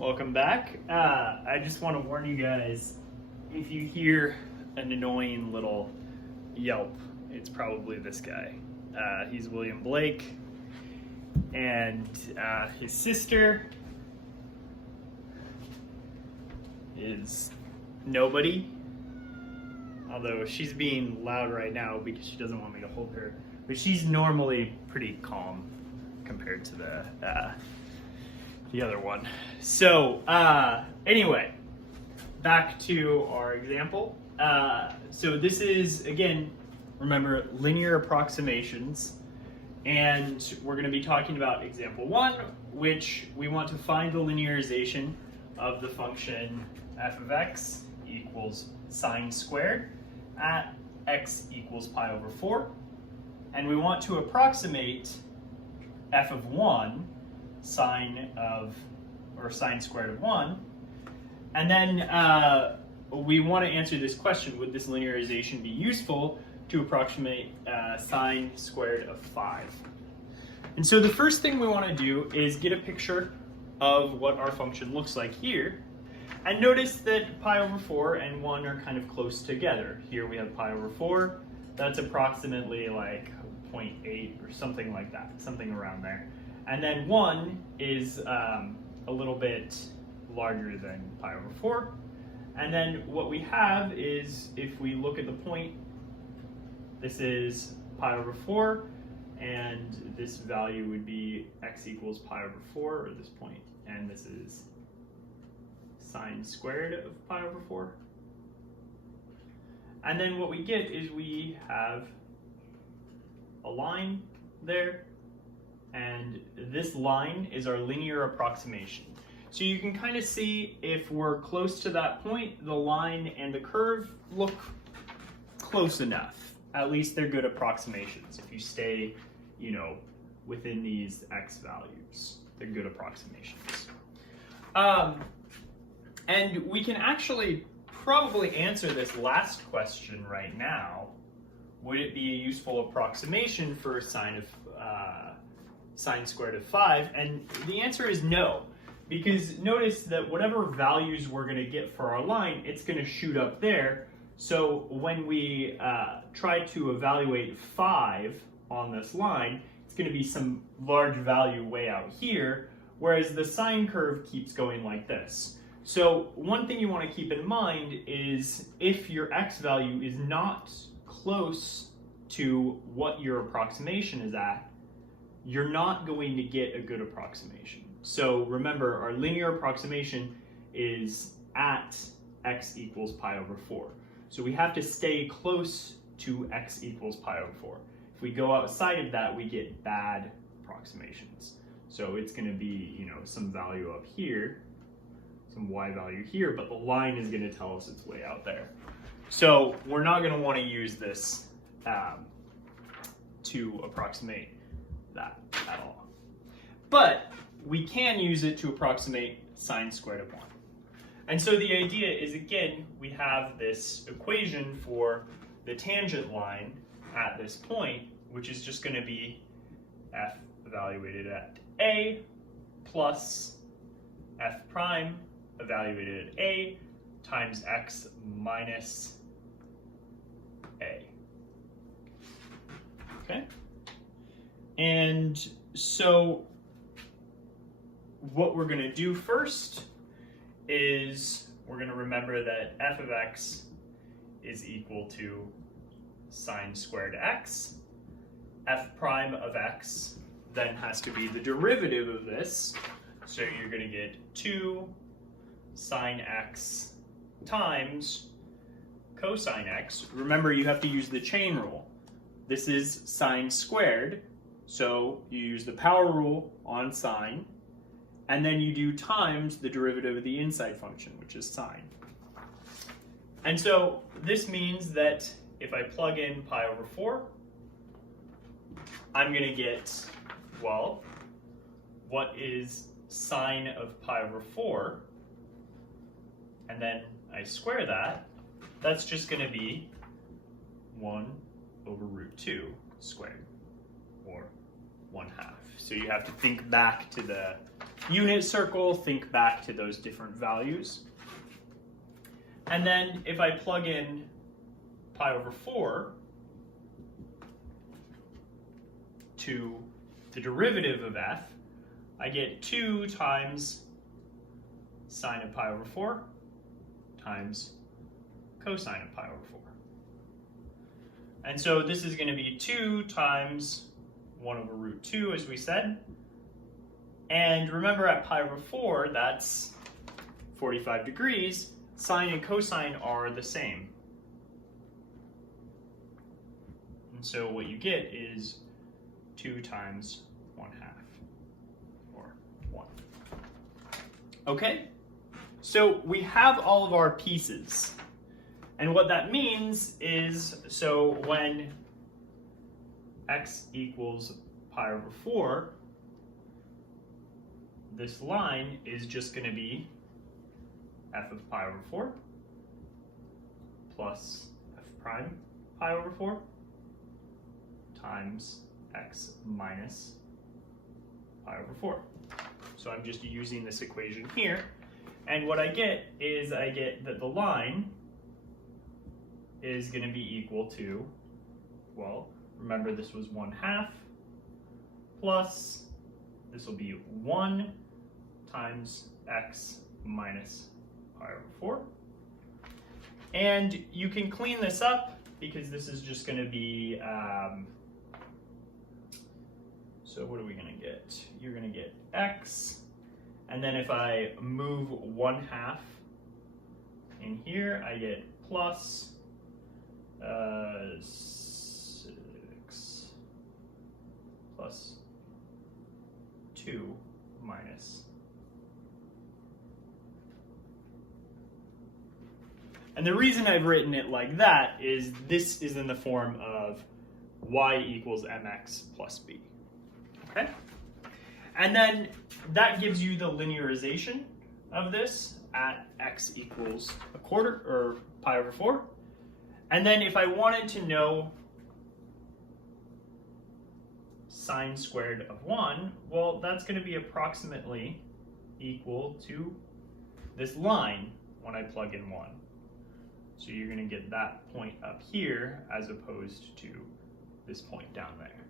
Welcome back. I just want to warn you guys, if you hear an annoying little yelp, it's probably this guy. He's William Blake, and his sister is nobody, although she's being loud right now because she doesn't want me to hold her, but she's normally pretty calm compared to the other one. So anyway, back to our example. So this is, again, remember, linear approximations, and we're going to be talking about example 1, which we want to find the linearization of the function f of x equals sine squared at x equals pi over 4, and we want to approximate f of 1 sine squared of 1, and then we want to answer this question: would this linearization be useful to approximate sine squared of 5? And so the first thing we want to do is get a picture of what our function looks like here, and notice that pi over 4 and 1 are kind of close together. Here we have pi over 4, that's approximately like 0.8 or something like that, something around there. And then 1 is a little bit larger than pi over 4. And then what we have is, if we look at the point, this is pi over 4, and this value would be x equals pi over 4, or this point, and this is sine squared of pi over 4. And then what we get is we have a line there, and this line is our linear approximation. So you can kind of see, if we're close to that point, the line and the curve look close enough. At least they're good approximations. If you stay, within these x values, they're good approximations. And we can actually probably answer this last question right now. Would it be a useful approximation for sine squared of 5? And the answer is no, because notice that whatever values we're going to get for our line, it's going to shoot up there. So when we try to evaluate 5 on this line, it's going to be some large value way out here, whereas the sine curve keeps going like this. So one thing you want to keep in mind is, if your x value is not close to what your approximation is at, you're not going to get a good approximation. So remember, our linear approximation is at x equals pi over 4. So we have to stay close to x equals pi over 4. If we go outside of that, we get bad approximations. So it's going to be, some value up here, some y value here, but the line is going to tell us it's way out there. So we're not going to want to use this to approximate that at all. But we can use it to approximate sine squared of 1. And so the idea is, again, we have this equation for the tangent line at this point, which is just going to be f evaluated at a plus f prime evaluated at a times x minus a. Okay? And so what we're going to do first is we're going to remember that f of x is equal to sine squared x. F prime of x then has to be the derivative of this. So you're going to get 2 sine x times cosine x. Remember, you have to use the chain rule. This is sine squared, so you use the power rule on sine, and then you do times the derivative of the inside function, which is sine. And so this means that if I plug in pi over 4, I'm going to get, well, what is sine of pi over 4? And then I square that. That's just going to be 1 over root 2 squared, or 1/2. So you have to think back to the unit circle, think back to those different values. And then if I plug in pi over 4 to the derivative of f, I get 2 times sine of pi over 4 times cosine of pi over 4. And so this is going to be 2 times 1 over root 2, as we said. And remember, at pi over 4, that's 45 degrees. Sine and cosine are the same. And so what you get is 2 times 1/2, or 1. Okay? So we have all of our pieces. And what that means is, so when x equals pi over 4, this line is just going to be f of pi over 4 plus f prime pi over 4 times x minus pi over 4. So I'm just using this equation here. And what I get is I get that the line is going to be equal to, well, remember this was 1/2 plus, this will be 1 times x minus pi over 4. And you can clean this up because this is just going to be, so what are we going to get? You're going to get x, and then if I move 1/2 in here, I get plus 6 plus 2 minus. And the reason I've written it like that is this is in the form of y equals mx plus b. Okay? And then that gives you the linearization of this at x equals 1/4, or pi over 4. And then if I wanted to know sine squared of 1, well, that's going to be approximately equal to this line when I plug in 1. So you're going to get that point up here as opposed to this point down there.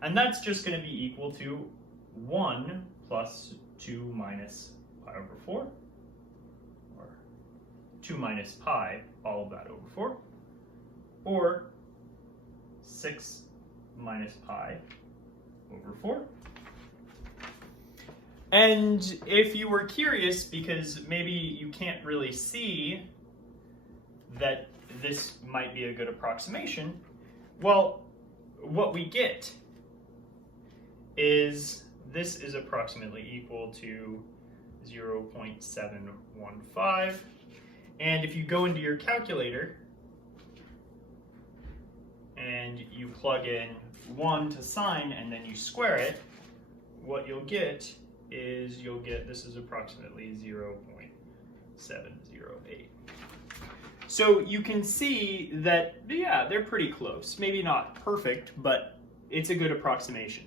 And that's just going to be equal to 1 plus 2 minus pi over 4, or 2 minus pi, all of that over 4, or 6 minus pi over 4. And if you were curious, because maybe you can't really see that this might be a good approximation, well, what we get is this is approximately equal to 0.715. And if you go into your calculator and you plug in 1 to sine and then you square it, what you'll get is this is approximately 0.708. So you can see that, yeah, they're pretty close. Maybe not perfect, but it's a good approximation.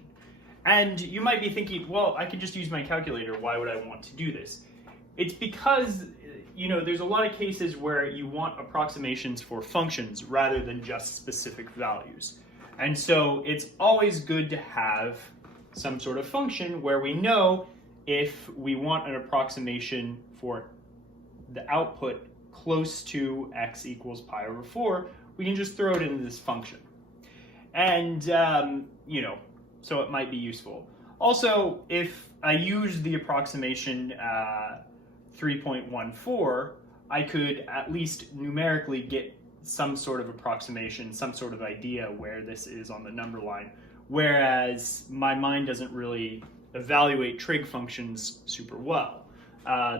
And you might be thinking, well, I could just use my calculator. Why would I want to do this? It's because, there's a lot of cases where you want approximations for functions rather than just specific values. And so it's always good to have some sort of function where we know if we want an approximation for the output close to x equals pi over 4, we can just throw it into this function. And, so it might be useful. Also, if I use the approximation 3.14, I could at least numerically get some sort of approximation, some sort of idea where this is on the number line, whereas my mind doesn't really evaluate trig functions super well.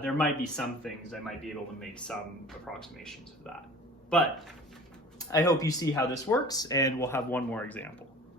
There might be some things I might be able to make some approximations of that. But I hope you see how this works, and we'll have one more example.